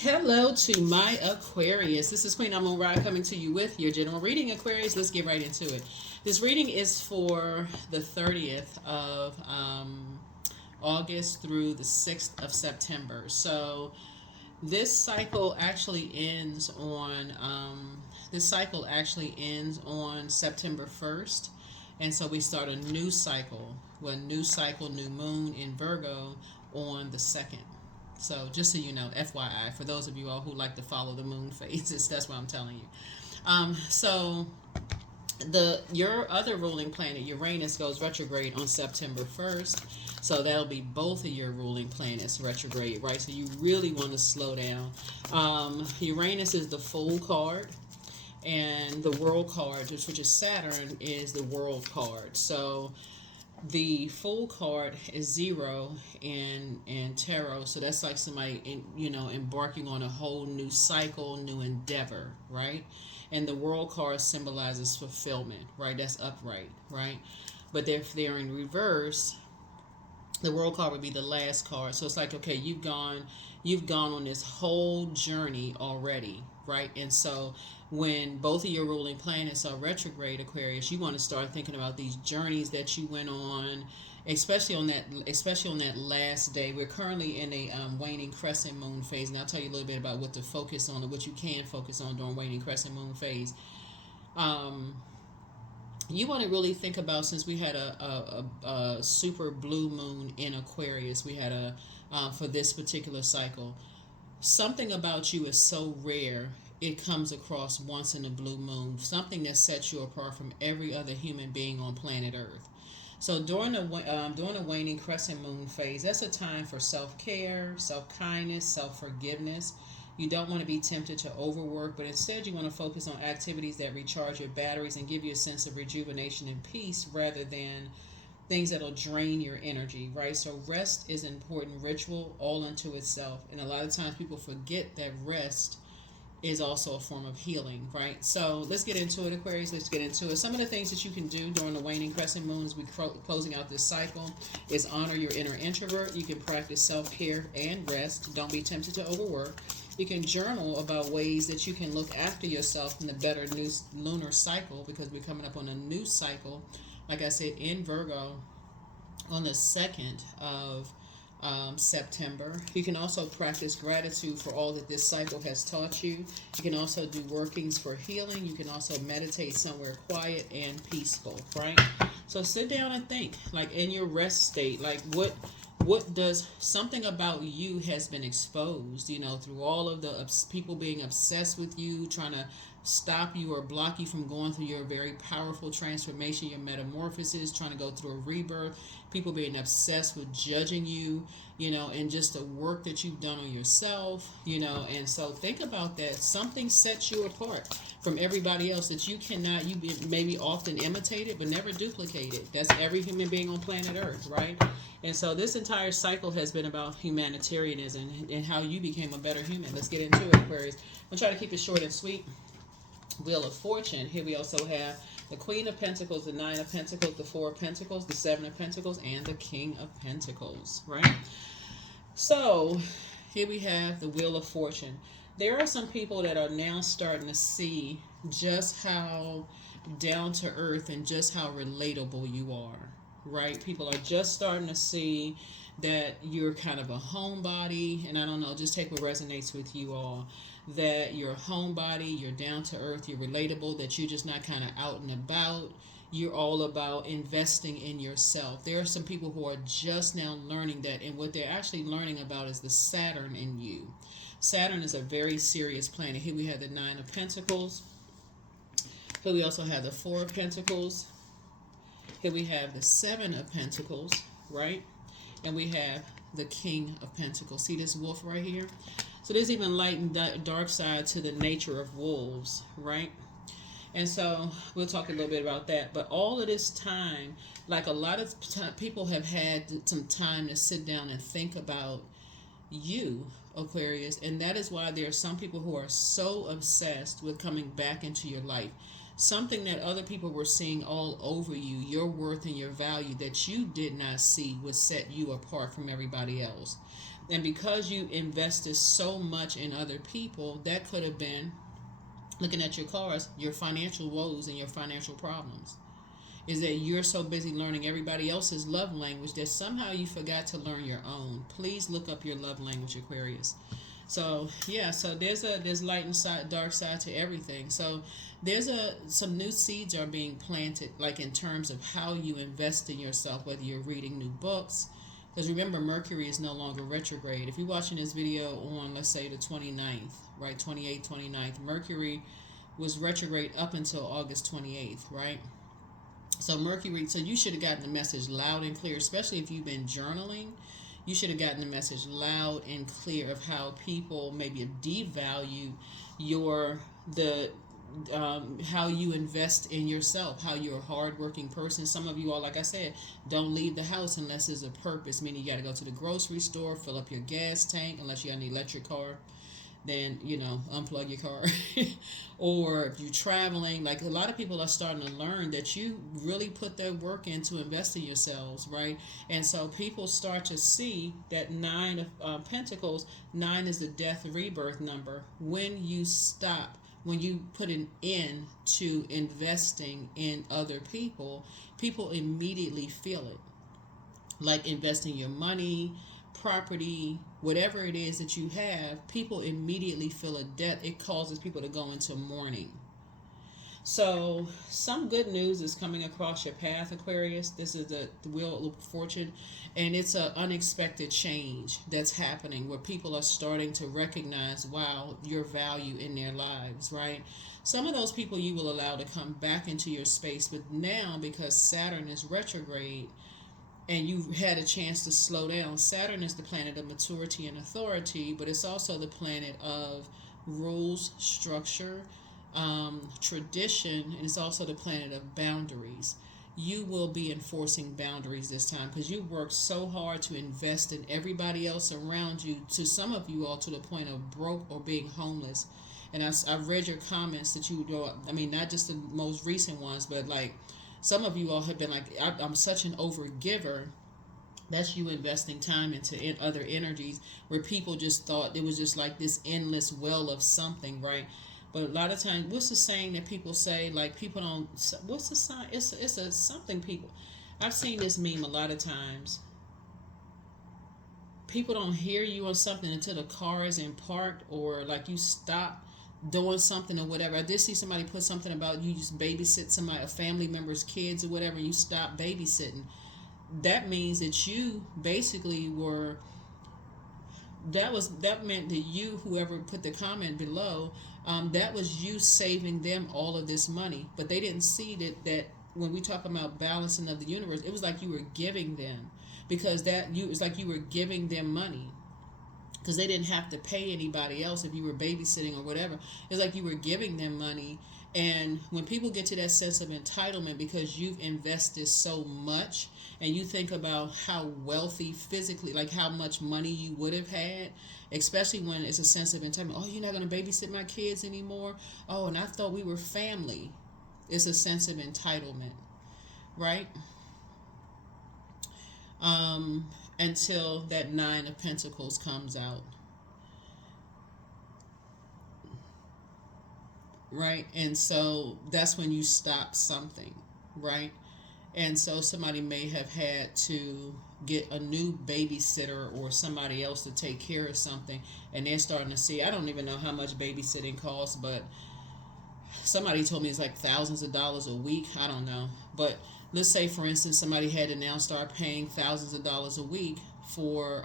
Hello to my Aquarius. This is Queen Amun Ra coming to you with your general reading, Aquarius. Let's get right into it. This reading is for the 30th of August through the 6th of September. So this cycle actually ends on September 1st. And so we start a new cycle, new moon in Virgo on the 2nd. So just so you know, FYI, for those of you all who like to follow the moon phases, that's what I'm telling you. So your other ruling planet, Uranus, goes retrograde on September 1st. So that'll be both of your ruling planets retrograde, right? So you really want to slow down. Uranus is the Fool card, and the World card, which is Saturn, is the World card. So the Fool card is 0 in tarot, so that's like somebody embarking on a whole new cycle, new endeavor, right? And the World card symbolizes fulfillment, right? That's upright, right? But if they're in reverse, the World card would be the last card. So it's like, okay, you've gone on this whole journey already, right? And so when both of your ruling planets are retrograde, Aquarius, you want to start thinking about these journeys that you went on, especially on that last day. We're currently in a waning crescent moon phase, and I'll tell you a little bit about what to focus on and what you can focus on during waning crescent moon phase. You want to really think about, since we had a super blue moon in Aquarius, we had for this particular cycle, something about you is so rare. It comes across once in a blue moon, something that sets you apart from every other human being on planet Earth. So during the waning crescent moon phase, that's a time for self-care, self-kindness, self-forgiveness. You don't want to be tempted to overwork, but instead you want to focus on activities that recharge your batteries and give you a sense of rejuvenation and peace, rather than things that'll drain your energy, right? So rest is an important ritual all unto itself. And a lot of times people forget that rest is also a form of healing, right? So let's get into it, Aquarius. Let's get into it. Some of the things that you can do during the waning crescent moon as we closing out this cycle is honor your inner introvert. You can practice self-care and rest. Don't be tempted to overwork. You can journal about ways that you can look after yourself in the better new lunar cycle, because we're coming up on a new cycle, like I said, in Virgo on the 2nd of September. You can also practice gratitude for all that this cycle has taught you. You can also do workings for healing. You can also meditate somewhere quiet and peaceful, right? So sit down and think, like in your rest state, like what does something about you has been exposed, through all of the people being obsessed with you, trying to stop you or block you from going through your very powerful transformation, your metamorphosis, trying to go through a rebirth, people being obsessed with judging you, and just the work that you've done on yourself, and so think about that. Something sets you apart from everybody else that you maybe often imitated but never duplicated. That's every human being on planet Earth, right? And so this entire cycle has been about humanitarianism and how you became a better human. Let's get into it, Aquarius. I'll try to keep it short and sweet. Wheel of Fortune. Here we also have the Queen of Pentacles, the Nine of Pentacles, the Four of Pentacles, the Seven of Pentacles, and the King of Pentacles, right? So here we have the Wheel of Fortune. There are some people that are now starting to see just how down to earth and just how relatable you are, right? People are just starting to see that you're kind of a homebody, and I don't know, just take what resonates with you all, that you're a homebody, you're down to earth, you're relatable, that you're just not kind of out and about. You're all about investing in yourself. There are some people who are just now learning that, and what they're actually learning about is the Saturn in you. Saturn is a very serious planet. Here we have the Nine of Pentacles. Here we also have the Four of Pentacles. Here we have the Seven of Pentacles, right? And we have the King of Pentacles. See this wolf right here? So there's even light and dark side to the nature of wolves, right? And so we'll talk a little bit about that. But all of this time, like a lot of people have had some time to sit down and think about you, Aquarius. And that is why there are some people who are so obsessed with coming back into your life. Something that other people were seeing all over you, your worth and your value, that you did not see, would set you apart from everybody else. And because you invested so much in other people, that could have been, looking at your cards, your financial woes and your financial problems. Is that you're so busy learning everybody else's love language that somehow you forgot to learn your own. Please look up your love language, Aquarius. So yeah, so there's light and side, dark side to everything. So there's some new seeds are being planted, like in terms of how you invest in yourself, whether you're reading new books. Because remember, Mercury is no longer retrograde. If you're watching this video on, let's say, the 29th, right, 28th, 29th, Mercury was retrograde up until August 28th, right? So Mercury, so you should have gotten the message loud and clear, especially if you've been journaling. You should have gotten the message loud and clear of how people maybe devalue how you invest in yourself, how you're a hardworking person. Some of you all, like I said, don't leave the house unless there's a purpose, meaning you got to go to the grocery store, fill up your gas tank, unless you have an electric car. Then, unplug your car. Or if you're traveling, like a lot of people are starting to learn that you really put their work in to invest in yourselves, right? And so people start to see that 9 of Pentacles, 9 is the death rebirth number. When you stop, when you put an end to investing in other people, people immediately feel it. Like investing your money, property, whatever it is that you have, people immediately feel a death. It causes people to go into mourning. So some good news is coming across your path, Aquarius. This is the wheel of fortune, and it's an unexpected change that's happening where people are starting to recognize, wow, your value in their lives, right? Some of those people you will allow to come back into your space, but now because Saturn is retrograde, and you've had a chance to slow down. Saturn is the planet of maturity and authority, but it's also the planet of rules, structure, tradition, and it's also the planet of boundaries. You will be enforcing boundaries this time because you worked so hard to invest in everybody else around you, to some of you all to the point of broke or being homeless. And I've read your comments that you go, I mean, not just the most recent ones, but like, some of you all have been like, I'm such an overgiver. That's you investing time into other energies where people just thought it was just like this endless well of something, right? But a lot of times, what's the saying that people say? Like, people don't, what's the sign? It's a something people. I've seen this meme a lot of times. People don't hear you on something until the car is in parked, or like you stop doing something or whatever. I did see somebody put something about you just babysit somebody, a family member's kids or whatever, and you stop babysitting. That means that you basically were, that meant that you, whoever put the comment below, that was you saving them all of this money. But they didn't see that when we talk about balancing of the universe, it was like you were giving them, because it's like you were giving them money, because they didn't have to pay anybody else if you were babysitting or whatever. It's like you were giving them money. And when people get to that sense of entitlement because you've invested so much, and you think about how wealthy physically, like how much money you would have had, especially when it's a sense of entitlement. Oh, you're not going to babysit my kids anymore? Oh, and I thought we were family. It's a sense of entitlement, right? Until that 9 of Pentacles comes out. Right? And so that's when you stop something, right? And so somebody may have had to get a new babysitter or somebody else to take care of something, and they're starting to see, I don't even know how much babysitting costs, but somebody told me it's like thousands of dollars a week. I don't know. But let's say, for instance, somebody had to now start paying thousands of dollars a week for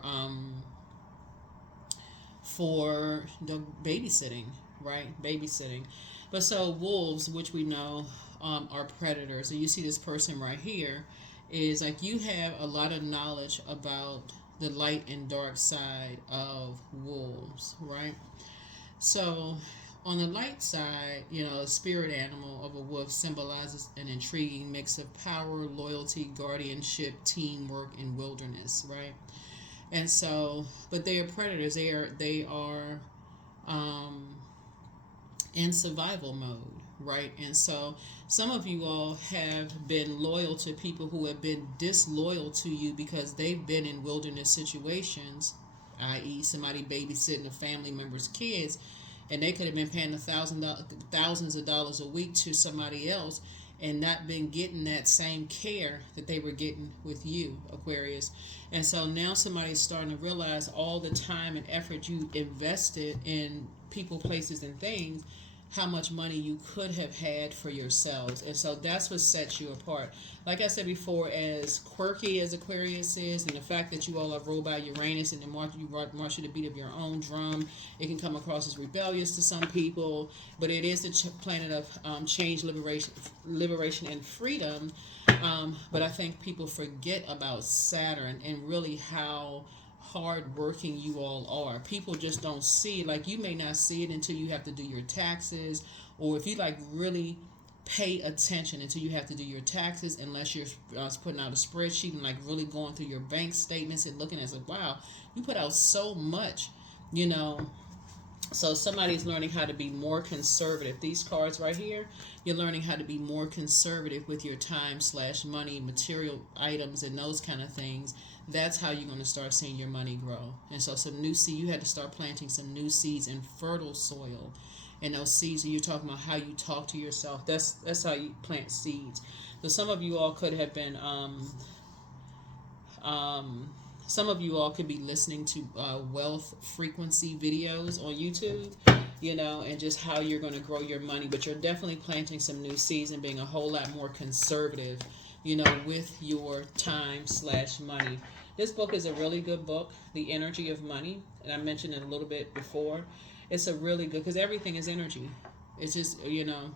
the babysitting, right? Babysitting. But so wolves, which we know are predators, and you see this person right here, is like you have a lot of knowledge about the light and dark side of wolves, right? So on the light side, a spirit animal of a wolf symbolizes an intriguing mix of power, loyalty, guardianship, teamwork, and wilderness, right? And so, but they are predators. They are in survival mode, right? And so some of you all have been loyal to people who have been disloyal to you because they've been in wilderness situations. i.e. somebody babysitting a family member's kids, and they could have been paying thousands of dollars a week to somebody else and not been getting that same care that they were getting with you, Aquarius. And so now somebody's starting to realize all the time and effort you invested in people, places, and things, how much money you could have had for yourselves. And so that's what sets you apart. Like I said before, as quirky as Aquarius is, and the fact that you all are ruled by Uranus and then march you to the beat of your own drum, it can come across as rebellious to some people, but it is the planet of change, liberation, and freedom. But I think people forget about Saturn and really how hard working you all are. People just don't see it. Like, you may not see it until you have to do your taxes, or if you like really pay attention until you have to do your taxes, unless you're putting out a spreadsheet and like really going through your bank statements and looking at it, like, wow, you put out so much, you know. So somebody's learning how to be more conservative. These cards right here, you're learning how to be more conservative with your time / money, material items, and those kind of things. That's how you're going to start seeing your money grow. And so some new seed, you had to start planting some new seeds in fertile soil. And those seeds, you're talking about how you talk to yourself. That's how you plant seeds. So some of you all could have been some of you all could be listening to wealth frequency videos on YouTube, you know, and just how you're going to grow your money. But you're definitely planting some new seeds and being a whole lot more conservative, you know, with your time / money. This book is a really good book, The Energy of Money. And I mentioned it a little bit before. It's a really good, because everything is energy. It's just, you know,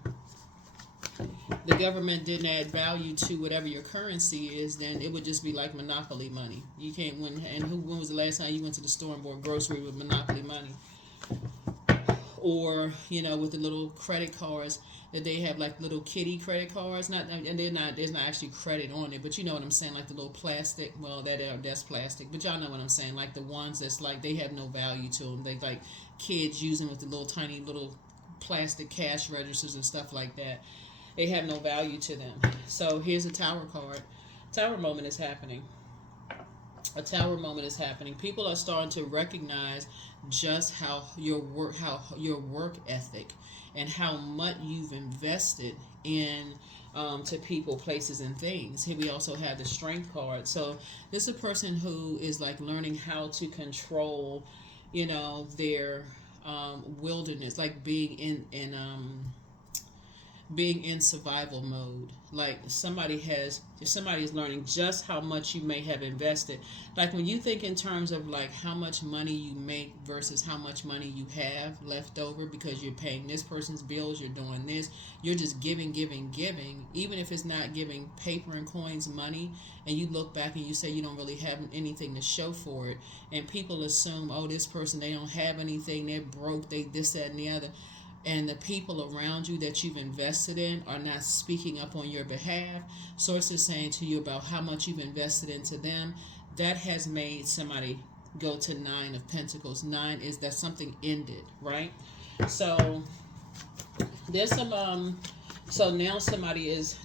the government didn't add value to whatever your currency is, then it would just be like monopoly money. You can't win. And when was the last time you went to the store and bought grocery with monopoly money? Or, you know, with the little credit cards that they have, like little kiddie credit cards, and there's not actually credit on it, but you know what I'm saying, like the little plastic. Well, that's plastic, but y'all know what I'm saying, like the ones that's like they have no value to them. They like kids using with the little tiny little plastic cash registers and stuff like that. They have no value to them. So here's a Tower card. Tower moment is happening. A Tower moment is happening. People are starting to recognize just how your work ethic and how much you've invested in to people, places, and things. Here we also have the Strength card. So this is a person who is like learning how to control, you know, their wilderness, like being in survival mode. Like somebody is learning just how much you may have invested. Like when you think in terms of like how much money you make versus how much money you have left over because you're paying this person's bills, you're doing this, you're just giving, even if it's not giving paper and coins money, and you look back and you say you don't really have anything to show for it, and people assume, oh, this person, they don't have anything, they're broke, they this, that, and the other. And the people around you that you've invested in are not speaking up on your behalf. Sources saying to you about how much you've invested into them. That has made somebody go to 9 of Pentacles. 9 is that something ended, right? So there's some so now somebody is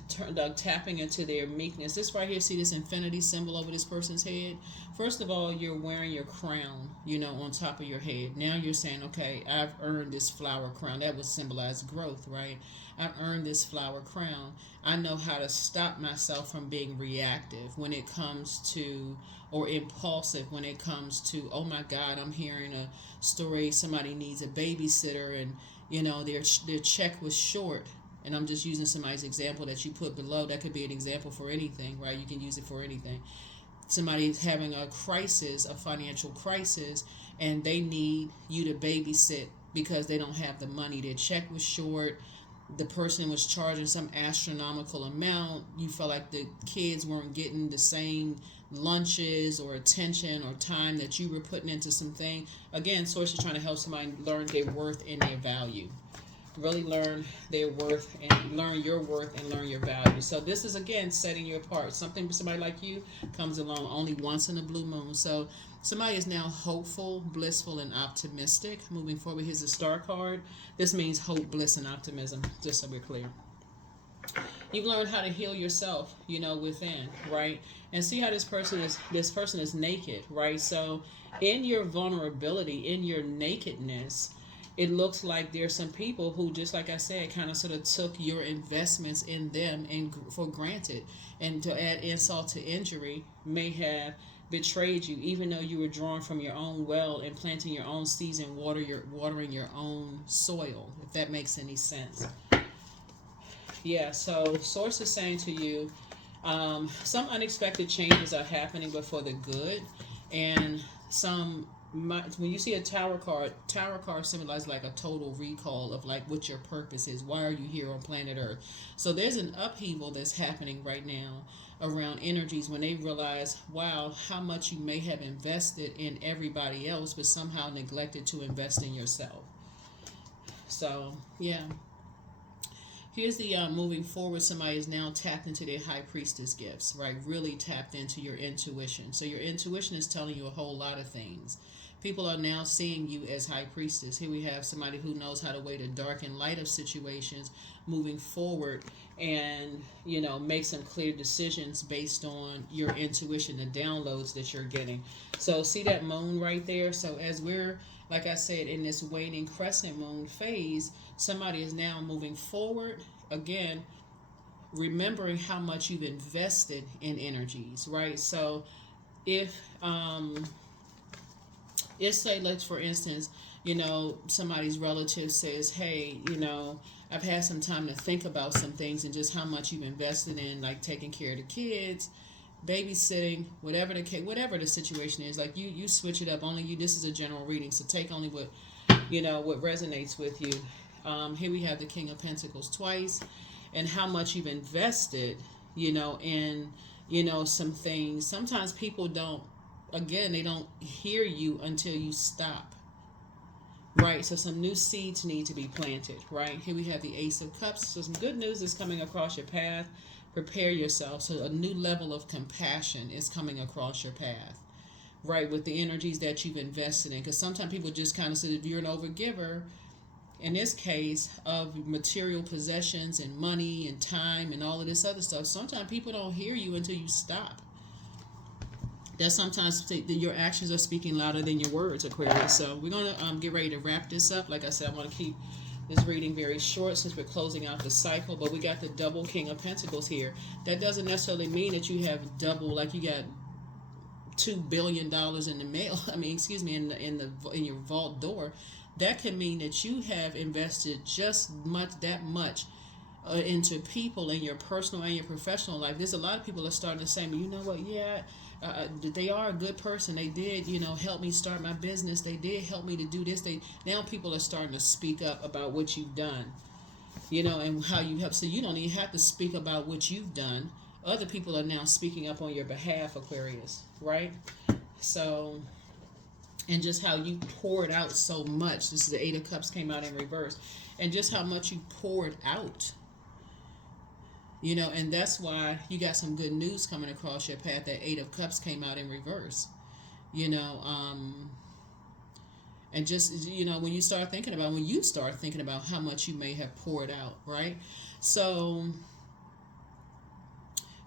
tapping into their meekness. This right here, see this infinity symbol over this person's head? First of all, you're wearing your crown, you know, on top of your head. Now you're saying, okay, I've earned this flower crown. That would symbolize growth, right? I've earned this flower crown. I know how to stop myself from being reactive when it comes to, or impulsive when it comes to, oh my God, I'm hearing a story, somebody needs a babysitter, and, you know, their check was short. And I'm just using somebody's example that you put below. That could be an example for anything, right? You can use it for anything. Somebody's having a crisis, a financial crisis, and they need you to babysit because they don't have the money. Their check was short. The person was charging some astronomical amount. You felt like the kids weren't getting the same lunches or attention or time that you were putting into something. Again, source is trying to help somebody learn their worth and their value. Really learn their worth and learn your worth and learn your value. So this is, again, setting you apart. Somebody like you comes along only once in a blue moon. So somebody is now hopeful, blissful, and optimistic. Moving forward, here's a Star card. This means hope, bliss, and optimism, just so we're clear. You've learned how to heal yourself, you know, within, right? And see how this person is naked, right? So in your vulnerability, in your nakedness, it looks like there's some people who, just like I said, kind of sort of took your investments in them and for granted, and to add insult to injury, may have betrayed you, even though you were drawing from your own well and planting your own seeds and watering your own soil, if that makes any sense. Yeah, so source is saying to you, some unexpected changes are happening, but for the good. And when you see a tower card symbolizes like a total recall of like what your purpose is. Why are you here on planet Earth? So there's an upheaval that's happening right now around energies when they realize, wow, how much you may have invested in everybody else, but somehow neglected to invest in yourself. So, yeah. Here's the moving forward. Somebody is now tapped into their high priestess gifts, right? Really tapped into your intuition. So your intuition is telling you a whole lot of things. People are now seeing you as high priestess. Here we have somebody who knows how to weigh the dark and light of situations moving forward, and make some clear decisions based on your intuition, the downloads that you're getting. So see that moon right there? So as we're, like I said, in this waning crescent moon phase, somebody is now moving forward again, remembering how much you've invested in energies, right? So if say, let's for instance, somebody's relative says, hey, I've had some time to think about some things and just how much you've invested in, like taking care of the kids, babysitting, whatever the situation is. Like you switch it up. Only you. This is a general reading, so take only what what resonates with you. Here we have the King of Pentacles twice, and how much you've invested, in some things. Sometimes people don't. Again, they don't hear you until you stop. Right, so some new seeds need to be planted, right? Here we have the Ace of Cups. So some good news is coming across your path. Prepare yourself. So a new level of compassion is coming across your path, right? With the energies that you've invested in. Because sometimes people just kind of say, if you're an overgiver, in this case, of material possessions and money and time and all of this other stuff, sometimes people don't hear you until you stop. That sometimes your actions are speaking louder than your words, Aquarius. So we're going to get ready to wrap this up. Like I said, I want to keep this reading very short since we're closing out the cycle. But we got the double King of Pentacles here. That doesn't necessarily mean that you have double, like you got $2 billion in the mail. I mean, excuse me, in your vault door. That could mean that you have invested just that much into people in your personal and your professional life. There's a lot of people that are starting to say, you know what, yeah, they are a good person. They did, help me start my business. They did help me to do this. Now people are starting to speak up about what you've done, and how you help. So you don't even have to speak about what you've done. Other people are now speaking up on your behalf, Aquarius, right? So, and just how you poured out so much. This is the Eight of Cups came out in reverse. And just how much you poured out. And that's why you got some good news coming across your path. That Eight of Cups came out in reverse. And just, when you start thinking about how much you may have poured out, right? So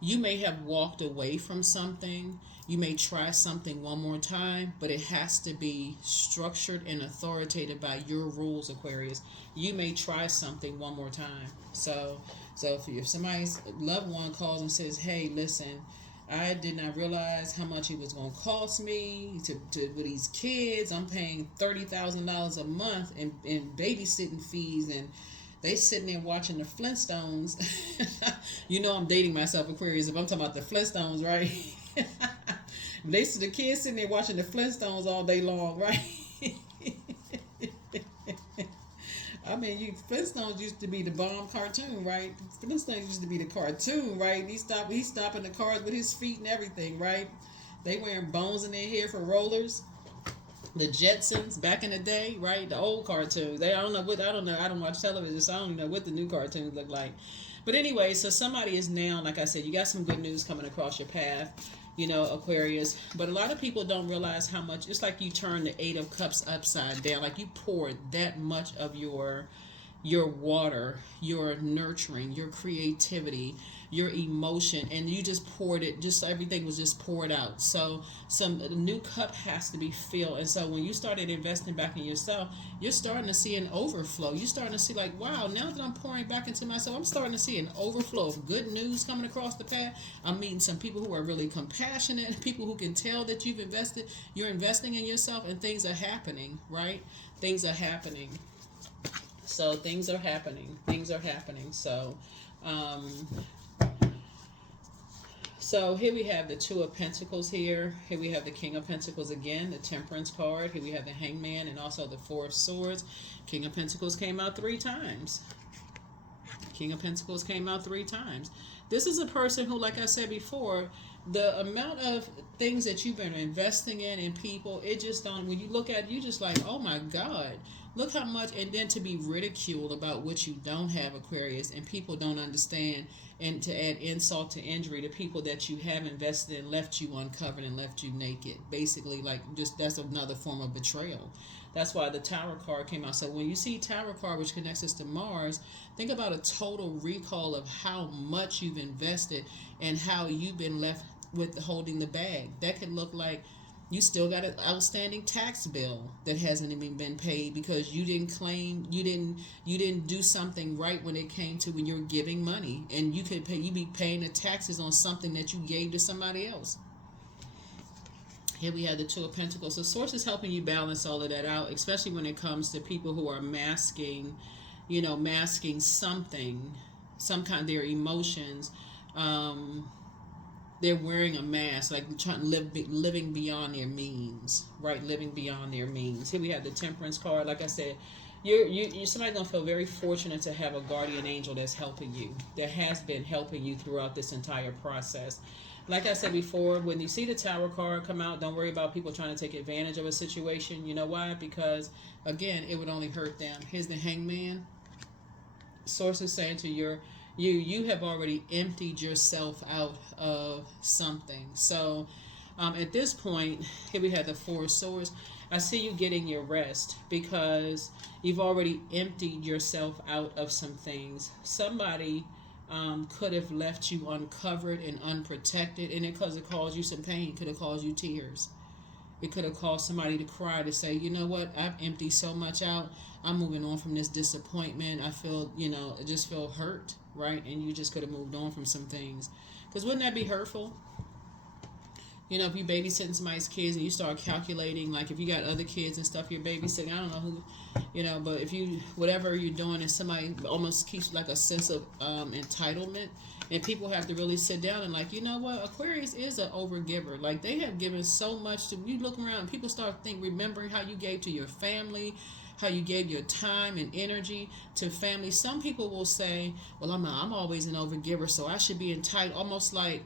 you may have walked away from something. You may try something one more time, but it has to be structured and authoritative by your rules, Aquarius. You may try something one more time. So if somebody's loved one calls and says, hey, listen, I did not realize how much it was going to cost me to with these kids. I'm paying $30,000 a month in babysitting fees, and they sitting there watching the Flintstones. I'm dating myself, Aquarius, if I'm talking about the Flintstones, right? The kids sitting there watching the Flintstones all day long, right? I mean, Flintstones used to be the bomb cartoon, right? Flintstones used to be the cartoon, right? He's stopping the cars with his feet and everything, right? They wearing bones in their hair for rollers. The Jetsons back in the day, right? The old cartoons. I don't watch television, so I don't know what the new cartoons look like. But anyway, so somebody is now, like I said, you got some good news coming across your path, Aquarius. But a lot of people don't realize how much, it's like you turn the Eight of Cups upside down. Like you poured that much of your your water, your nurturing, your creativity, your emotion, and you just poured it, just everything was just poured out. So some a new cup has to be filled. And so when you started investing back in yourself, you're starting to see an overflow. You're starting to see like, wow, now that I'm pouring back into myself, I'm starting to see an overflow of good news coming across the path. I'm meeting some people who are really compassionate, people who can tell that you're investing in yourself, and things are happening, right? Things are happening. So things are happening. Things are happening. Um, so here we have the Two of Pentacles here. Here we have the King of Pentacles again, the Temperance card. Here we have the Hangman and also the Four of Swords. King of Pentacles came out 3 times. King of Pentacles came out 3 times. This is a person who, like I said before, the amount of things that you've been investing in people, it just don't, when you look at it, you just like, oh my God, look how much, and then to be ridiculed about what you don't have, Aquarius, and people don't understand, and to add insult to injury to people that you have invested in, left you uncovered and left you naked. Basically, like, just that's another form of betrayal. That's why the Tower card came out. So when you see Tower card, which connects us to Mars, think about a total recall of how much you've invested and how you've been left with holding the bag. That could look like you still got an outstanding tax bill that hasn't even been paid because you didn't claim, you didn't do something right when it came to when you're giving money, and you be paying the taxes on something that you gave to somebody else. Here we have the Two of Pentacles. So Source is helping you balance all of that out, especially when it comes to people who are masking something, some kind of their emotions. They're wearing a mask, like trying to living beyond their means, right? Living beyond their means. Here we have the Temperance card. Like I said, you're somebody's gonna feel very fortunate to have a guardian angel that's helping you, that has been helping you throughout this entire process. Like I said before, when you see the Tower card come out, don't worry about people trying to take advantage of a situation. You know why? Because, again, it would only hurt them. Here's the Hangman. Source is saying to you have already emptied yourself out of something. So at this point, here we have the Four of Swords. I see you getting your rest because you've already emptied yourself out of some things. Somebody could have left you uncovered and unprotected, and it caused you some pain. Could have caused you tears. It could have caused somebody to cry, to say, you know what, I've emptied so much out, I'm moving on from this disappointment. I feel, I just feel hurt, right? And you just could have moved on from some things. Because wouldn't that be hurtful? If you're babysitting somebody's kids and you start calculating, like if you got other kids and stuff you're babysitting, I don't know who, but if whatever you're doing, and somebody almost keeps like a sense of entitlement, and people have to really sit down and like, you know what, Aquarius is an overgiver. Like they have given so much to you. Look around and people start remembering how you gave to your family, how you gave your time and energy to family. Some people will say, well, I'm always an overgiver, so I should be entitled, almost like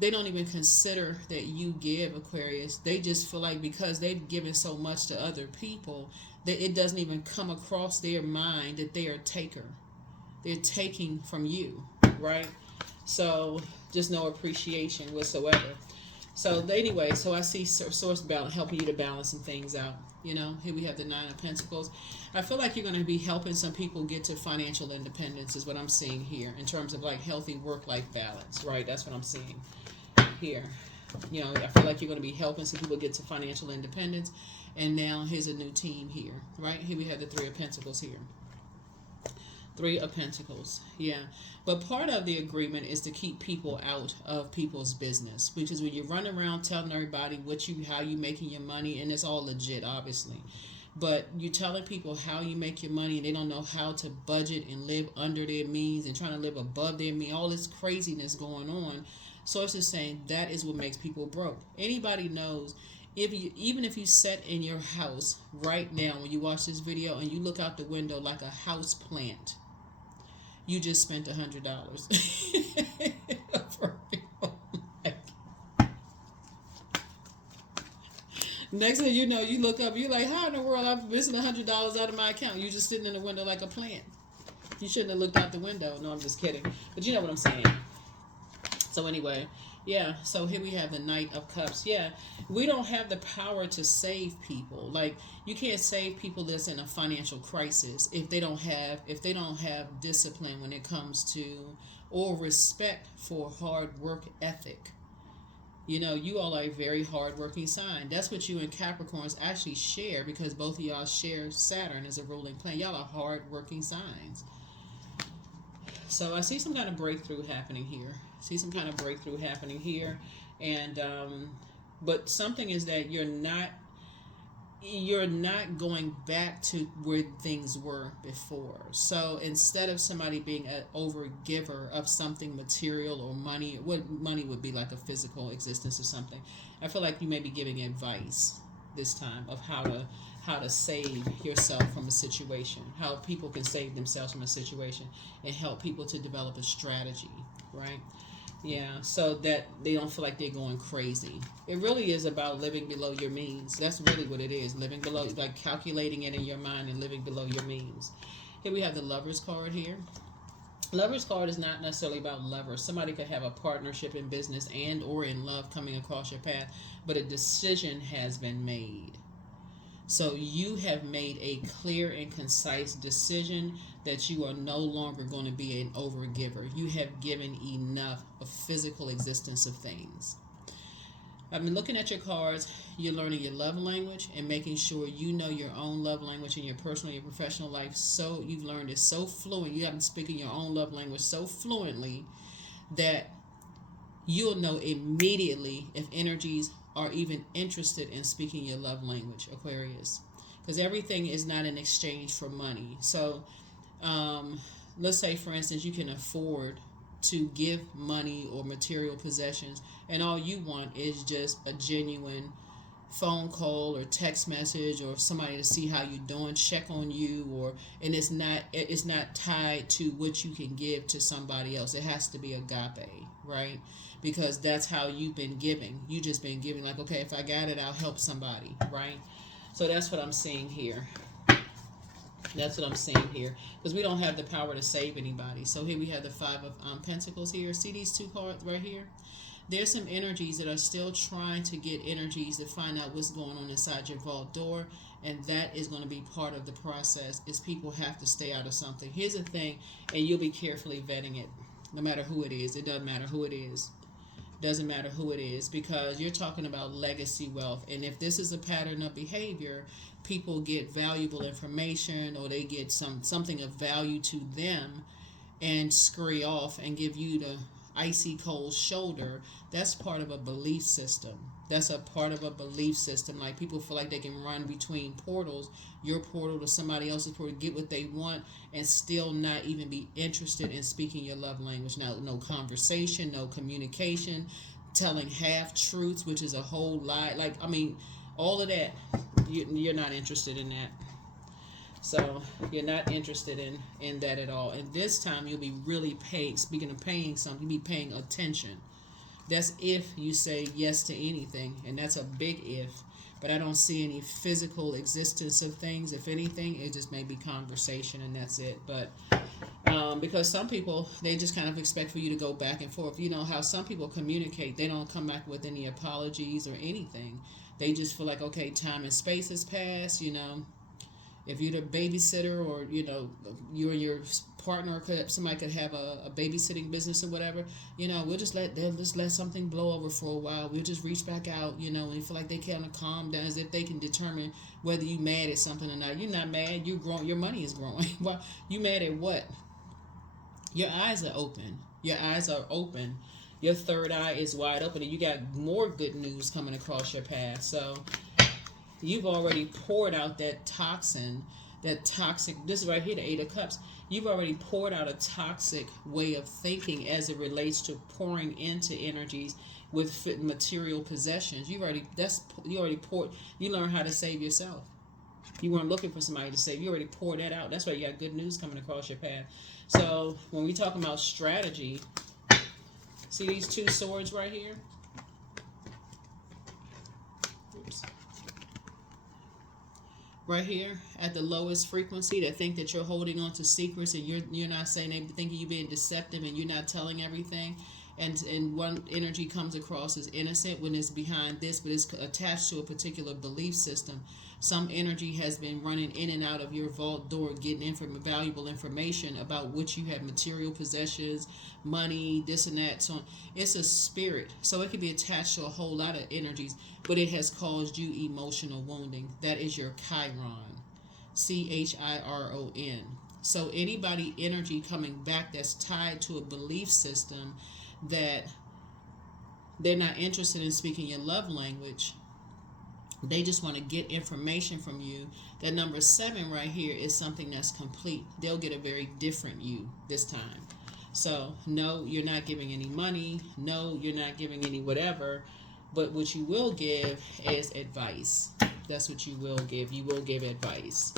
they don't even consider that you give, Aquarius. They just feel like because they've given so much to other people that it doesn't even come across their mind that they are a taker. They're taking from you, right? So just no appreciation whatsoever. So anyway, so I see Source helping you to balance some things out. Here we have the Nine of Pentacles. I feel like you're going to be helping some people get to financial independence is what I'm seeing here in terms of like healthy work-life balance, right? That's what I'm seeing here. I feel like you're going to be helping some people get to financial independence. And now here's a new team here, right? Here we have the Three of Pentacles here. Three of Pentacles, yeah. But part of the agreement is to keep people out of people's business, because when you run around telling everybody how you making your money, and it's all legit, obviously, but you're telling people how you make your money, and they don't know how to budget and live under their means and trying to live above their means. All this craziness going on. Source is saying that is what makes people broke. Anybody knows. Even if you sit in your house right now when you watch this video and you look out the window like a house plant, you just spent $100. Next thing you know, you look up, you're like, how in the world I'm missing $100 out of my account? You just sitting in the window like a plant. You shouldn't have looked out the window. No, I'm just kidding. But you know what I'm saying. So anyway, Yeah, so here we have the Knight of Cups. Yeah, we don't have the power to save people. Like, you can't save people that's in a financial crisis if they don't have discipline when it comes to, or respect for hard work ethic. You know, you all are a very hardworking sign. That's what you and Capricorns actually share, because both of y'all share Saturn as a ruling planet. Y'all are hardworking signs. So I see some kind of breakthrough happening here. See some kind of breakthrough happening here, and but something is that you're not going back to where things were before. So instead of somebody being an overgiver of something material or money, what money would be like a physical existence or something, I feel like you may be giving advice this time of how to save yourself from a situation, how people can save themselves from a situation, and help people to develop a strategy, right? Yeah, so that they don't feel like they're going crazy. It really is about living below your means. That's really what it is. Living below, like calculating it in your mind and living below your means. Here we have the Lovers card here. Lovers card is not necessarily about lovers. Somebody could have a partnership in business and or in love coming across your path, but a decision has been made. So you have made a clear and concise decision that you are no longer going to be an overgiver. You have given enough of physical existence of things. I've been looking at your cards. You're learning your love language and making sure you know your own love language in your personal and your professional life. So you've learned it so fluent. You have been speaking your own love language so fluently that you'll know immediately if energies are even interested in speaking your love language, Aquarius. Because everything is not in exchange for money. So let's say, for instance, you can afford to give money or material possessions, and all you want is just a genuine phone call or text message or somebody to see how you're doing, check on you, or and it's not tied to what you can give to somebody else. It has to be agape, right? Because that's how you've been giving. You just been giving, like, okay, if I got it, I'll help somebody, right? So that's what I'm seeing here. That's what I'm seeing here, because we don't have the power to save anybody. So here we have the Five of Pentacles here. See these two cards right here? There's some energies that are still trying to get energies to find out what's going on inside your vault door, and that is going to be part of the process, is people have to stay out of something. Here's the thing, and you'll be carefully vetting it, no matter who it is. It doesn't matter who it is. Doesn't matter who it is, because you're talking about legacy wealth. And if this is a pattern of behavior, people get valuable information, or they get something of value to them and scurry off and give you the icy cold shoulder. That's part of a belief system. That's a part of a belief system. Like, people feel like they can run between portals, your portal to somebody else's portal, get what they want, and still not even be interested in speaking your love language. Now, no conversation, no communication, telling half truths, which is a whole lie. Like, I mean, all of that, you're not interested in that. So you're not interested in that at all. And this time you'll be really paying, speaking of paying something, you'll be paying attention. That's if you say yes to anything, and that's a big if. But I don't see any physical existence of things. If anything, it just may be conversation, and that's it. But because some people, they just kind of expect for you to go back and forth. You know how some people communicate. They don't come back with any apologies or anything. They just feel like, okay, time and space has passed, you know. If you're the babysitter, or you and your partner somebody could have a babysitting business or whatever, we'll just let something blow over for a while. We'll just reach back out, and you feel like they kind of calm down, as if they can determine whether you mad at something or not. You're not mad. You're growing. Your money is growing. Well, you mad at what? Your eyes are open. Your eyes are open. Your third eye is wide open, and you got more good news coming across your path. So you've already poured out that toxin, that toxic, this is right here, the Eight of Cups. You've already poured out a toxic way of thinking as it relates to pouring into energies with material possessions. You already poured. You learned how to save yourself. You weren't looking for somebody to save. You already poured that out. That's why you got good news coming across your path. So when we talk about strategy, see these two swords right here? Oops. Right here at the lowest frequency, that think that you're holding on to secrets, and you're not saying, they thinking you're being deceptive and you're not telling everything. and one energy comes across as innocent when it's behind this, but it's attached to a particular belief system. Some energy has been running in and out of your vault door, getting valuable information about what you have, material possessions, money, this and that. So it's a spirit, so it could be attached to a whole lot of energies, but it has caused you emotional wounding. That is your Chiron, Chiron. So anybody energy coming back that's tied to a belief system that they're not interested in speaking your love language, they just want to get information from you. That number 7 right here is something that's complete. They'll get a very different you this time. So no, you're not giving any money. No, you're not giving any whatever. But what you will give is advice. That's what you will give. You will give advice.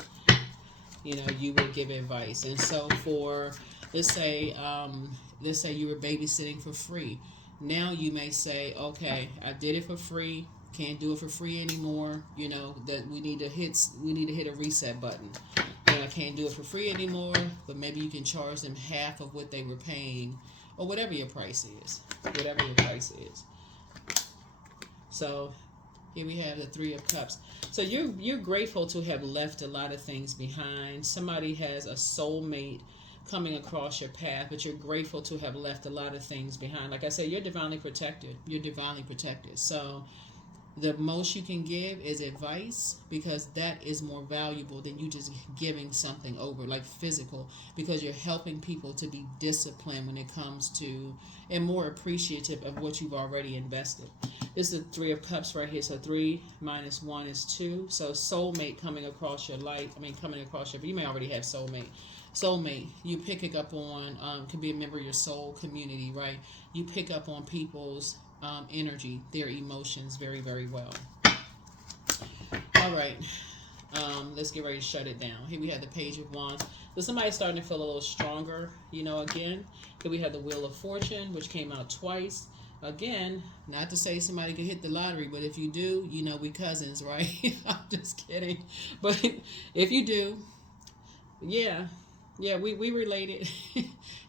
You will give advice. And so for, let's say you were babysitting for free. Now you may say, okay, I did it for free. Can't do it for free anymore. That we need to hit a reset button. I can't do it for free anymore, but maybe you can charge them half of what they were paying, or whatever your price is. So here we have the 3 of Cups. So you're grateful to have left a lot of things behind. Somebody has a soulmate coming across your path, but you're grateful to have left a lot of things behind. Like I said, you're divinely protected. So the most you can give is advice, because that is more valuable than you just giving something over, like physical, because you're helping people to be disciplined when it comes to, and more appreciative of what you've already invested. This is the 3 of Cups right here. So 3 minus 1 is 2. So soulmate coming across your life. You may already have soulmate. You pick it up on, could be a member of your soul community, right? You pick up on people's energy, their emotions very, very well. All right. Let's get ready to shut it down. Here we have the Page of Wands. So somebody's starting to feel a little stronger, again. Here we have the Wheel of Fortune, which came out twice. Again, not to say somebody could hit the lottery, but if you do, we cousins, right? I'm just kidding. But if you do, yeah, we related.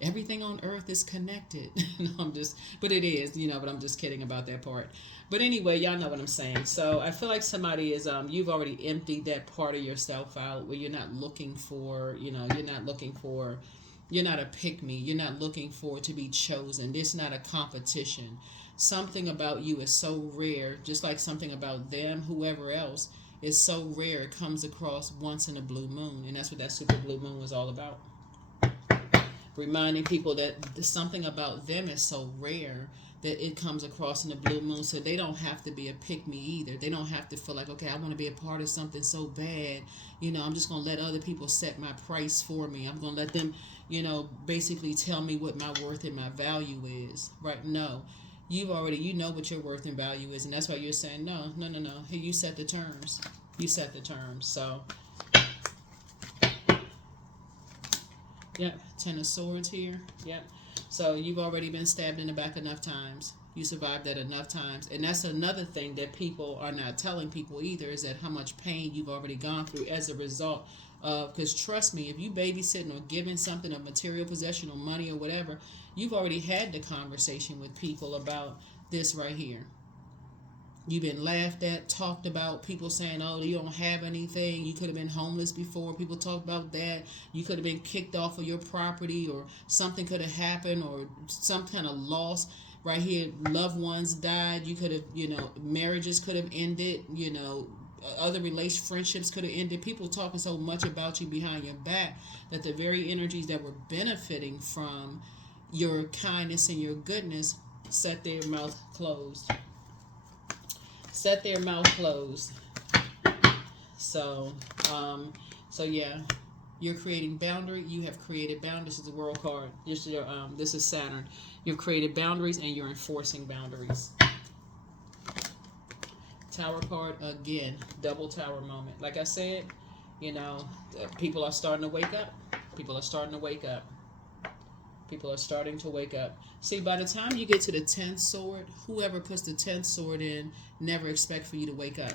Everything on earth is connected. But it is, but I'm just kidding about that part. But anyway, y'all know what I'm saying. So I feel like somebody is, you've already emptied that part of yourself out, where you're not looking for, you're not a pick-me. You're not looking for to be chosen. It's not a competition. Something about you is so rare, just like something about them, whoever else, is so rare. It comes across once in a blue moon. And that's what that super blue moon was all about. Reminding people that something about them is so rare that it comes across in the blue moon. So they don't have to be a pick-me either. They don't have to feel like, okay, I want to be a part of something so bad. I'm just going to let other people set my price for me. I'm going to let them, basically tell me what my worth and my value is. Right? No. You know what your worth and value is. And that's why you're saying, no. Here, you set the terms. So, yep. 10 of Swords here. Yep. So you've already been stabbed in the back enough times. You survived that enough times. And that's another thing that people are not telling people either, is that how much pain you've already gone through as a result of, because trust me, if you babysitting or giving something of material possession or money or whatever, you've already had the conversation with people about this right here. You've been laughed at, talked about, people saying, oh, you don't have anything. You could have been homeless before. People talk about that. You could have been kicked off of your property, or something could have happened, or some kind of loss. Right here, loved ones died. You could have, marriages could have ended, other friendships could have ended. People talking so much about you behind your back that the very energies that were benefiting from your kindness and your goodness set their mouth closed. So yeah, you're creating boundary. You have created boundaries. This is the World card. This is Saturn. You've created boundaries and you're enforcing boundaries. Tower card again, double tower moment. Like I said, people are starting to wake up. People are starting to wake up. See, by the time you get to the 10th sword, whoever puts the 10th sword in never expect for you to wake up.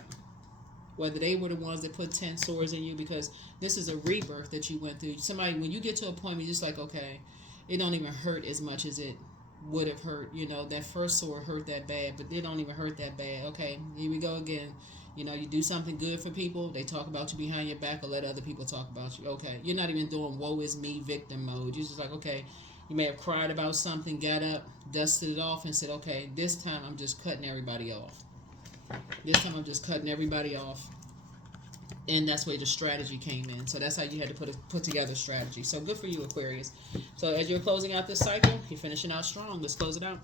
Whether they were the ones that put 10 swords in you, because this is a rebirth that you went through. Somebody, when you get to a point where you're just like, okay, it don't even hurt as much as it would have hurt. You know, that first sword hurt that bad, but they don't even hurt that bad. Okay, here we go again. You know, you do something good for people, they talk about you behind your back or let other people talk about you. Okay, you're not even doing woe is me victim mode. You're just like, okay, you may have cried about something, got up, dusted it off, and said, okay, this time I'm just cutting everybody off. This time I'm just cutting everybody off. And that's where the strategy came in. So that's how you had to put together a strategy. So good for you, Aquarius. So as you're closing out this cycle, you're finishing out strong. Let's close it out.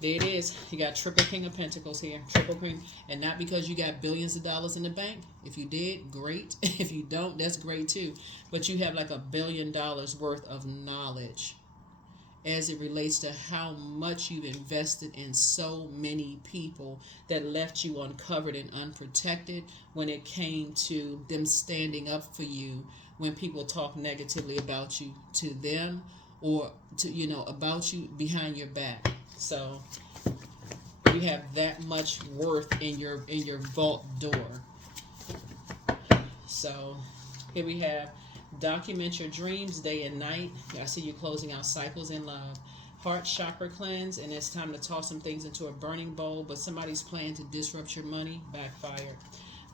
There it is. You got triple king of pentacles here. Triple king. And not because you got billions of dollars in the bank. If you did, great. If you don't, that's great too. But you have like $1 billion worth of knowledge as it relates to how much you've invested in so many people that left you uncovered and unprotected when it came to them standing up for you when people talk negatively about you to them or to, you know, about you behind your back. So you have that much worth in your vault door. So here we have document your dreams day and night. I see you closing out cycles in love. Heart chakra cleanse, and it's time to toss some things into a burning bowl, but somebody's plan to disrupt your money backfired.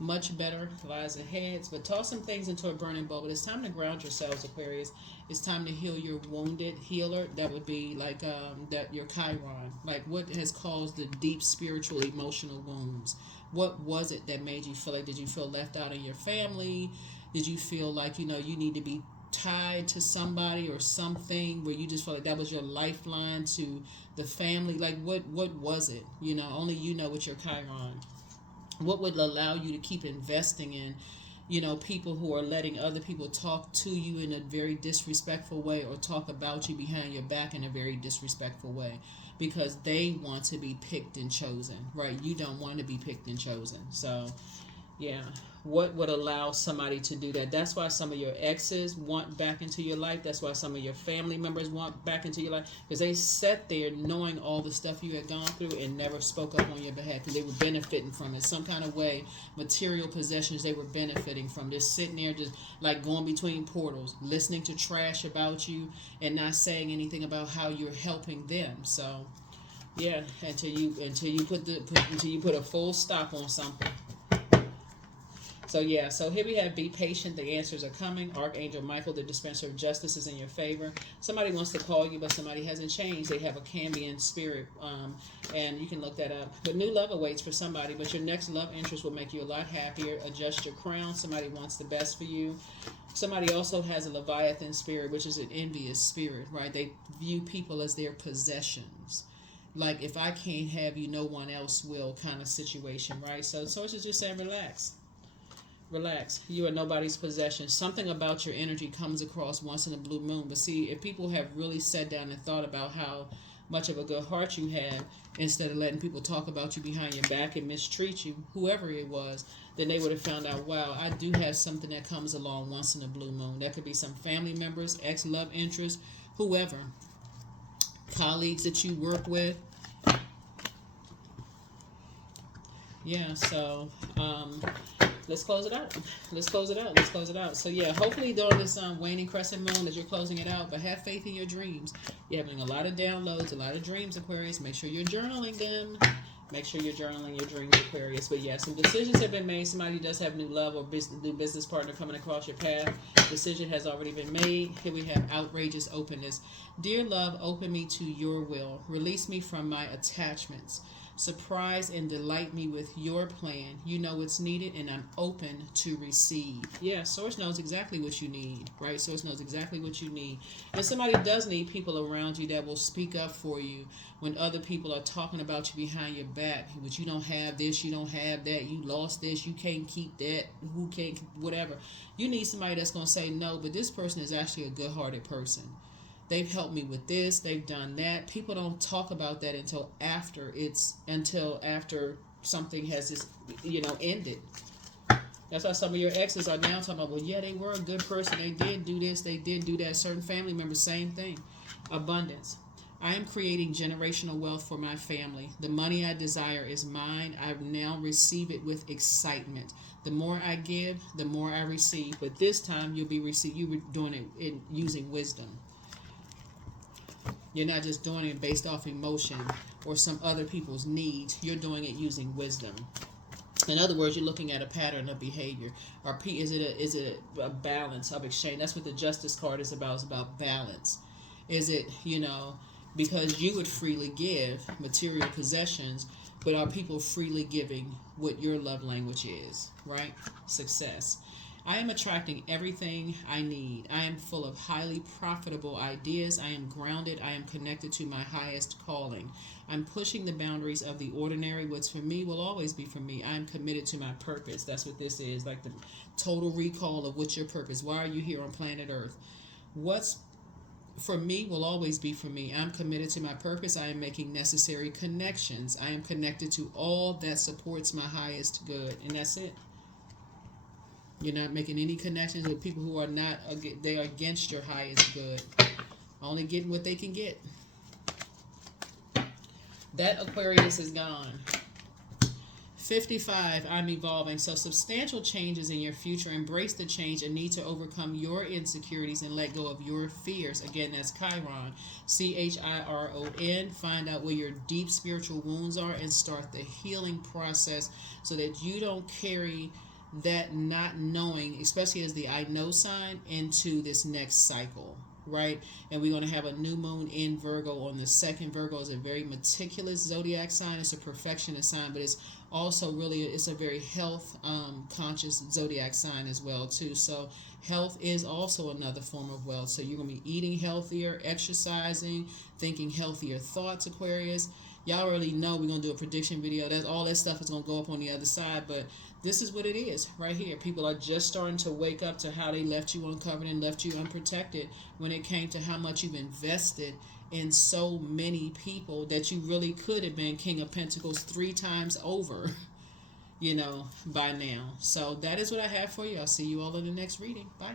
Much better lies ahead, but toss some things into a burning bowl. But it's time to ground yourselves, Aquarius. It's time to heal your wounded healer. That would be like that your Chiron. Like what has caused the deep spiritual, emotional wounds? What was it that made you feel like? Did you feel left out in your family? Did you feel like, you know, you need to be tied to somebody or something where you just felt like that was your lifeline to the family? Like what was it? You know, only you know with your Chiron. What would allow you to keep investing in, you know, people who are letting other people talk to you in a very disrespectful way or talk about you behind your back in a very disrespectful way because they want to be picked and chosen, right? You don't want to be picked and chosen. So yeah, what would allow somebody to do that? That's why some of your exes want back into your life. That's why some of your family members want back into your life, because they sat there knowing all the stuff you had gone through and never spoke up on your behalf because they were benefiting from it some kind of way. Material possessions they were benefiting from, just sitting there just like going between portals, listening to trash about you and not saying anything about how you're helping them. So yeah, until you put a full stop on something. So yeah, so here we have be patient, the answers are coming. Archangel Michael, the dispenser of justice, is in your favor. Somebody wants to call you, but somebody hasn't changed. They have a Cambian spirit, and you can look that up. But new love awaits for somebody, but your next love interest will make you a lot happier. Adjust your crown. Somebody wants the best for you. Somebody also has a Leviathan spirit, which is an envious spirit, right? They view people as their possessions. Like, if I can't have you, no one else will kind of situation, right? So sources just say relax. Relax. You are nobody's possession. Something about your energy comes across once in a blue moon. But see, if people have really sat down and thought about how much of a good heart you have, instead of letting people talk about you behind your back and mistreat you, whoever it was, then they would have found out, wow, I do have something that comes along once in a blue moon. That could be some family members, ex-love interest, whoever. Colleagues that you work with. Yeah, so let's close it out. Let's close it out. So yeah, hopefully during this waning crescent moon as you're closing it out, but have faith in your dreams. You're having a lot of downloads, a lot of dreams, Aquarius. Make sure you're journaling them. Make sure you're journaling your dreams, Aquarius. But yeah, some decisions have been made. Somebody does have new love or new business partner coming across your path. Decision has already been made. Here we have outrageous openness. Dear love, open me to your will. Release me from my attachments. Surprise and delight me with your plan. You know what's needed, and I'm open to receive. Yeah, Source knows exactly what you need, right? Source knows exactly what you need. And somebody does need people around you that will speak up for you when other people are talking about you behind your back. But you don't have this, you don't have that, you lost this, you can't keep that, who can't, whatever. You need somebody that's going to say no, but this person is actually a good-hearted person. They've helped me with this, they've done that. People don't talk about that until after something has just, ended. That's why some of your exes are now talking about, well, yeah, they were a good person. They did do this, they did do that. Certain family members, same thing. Abundance. I am creating generational wealth for my family. The money I desire is mine. I now receive it with excitement. The more I give, the more I receive. But this time you'll be doing it using wisdom. You're not just doing it based off emotion or some other people's needs. You're doing it using wisdom. In other words, you're looking at a pattern of behavior. Or is it a balance of exchange? That's what the Justice card is about. It's about balance. Is it, because you would freely give material possessions, but are people freely giving what your love language is, right? Success. I am attracting everything I need. I am full of highly profitable ideas. I am grounded. I am connected to my highest calling. I'm pushing the boundaries of the ordinary. What's for me will always be for me. I am committed to my purpose. That's what this is, like the total recall of what's your purpose. Why are you here on planet Earth? What's for me will always be for me. I'm committed to my purpose. I am making necessary connections. I am connected to all that supports my highest good. And that's it. You're not making any connections with people who are not, they are against your highest good. Only getting what they can get. That Aquarius is gone. 55, I'm evolving. So substantial changes in your future. Embrace the change and need to overcome your insecurities and let go of your fears. Again, that's Chiron. Chiron. Find out where your deep spiritual wounds are and start the healing process so that you don't carry that not knowing, especially as the I know sign, into this next cycle, right? And we're going to have a new moon in Virgo on the 2nd. Virgo is a very meticulous zodiac sign. It's a perfectionist sign, but it's also really, it's a very health conscious zodiac sign as well too. So health is also another form of wealth. So you're going to be eating healthier, exercising, thinking healthier thoughts, Aquarius. Y'all already know we're going to do a prediction video. That's all that stuff is going to go up on the other side, but this is what it is right here. People are just starting to wake up to how they left you uncovered and left you unprotected when it came to how much you've invested in so many people that you really could have been King of Pentacles 3 times over, by now. So that is what I have for you. I'll see you all in the next reading. Bye.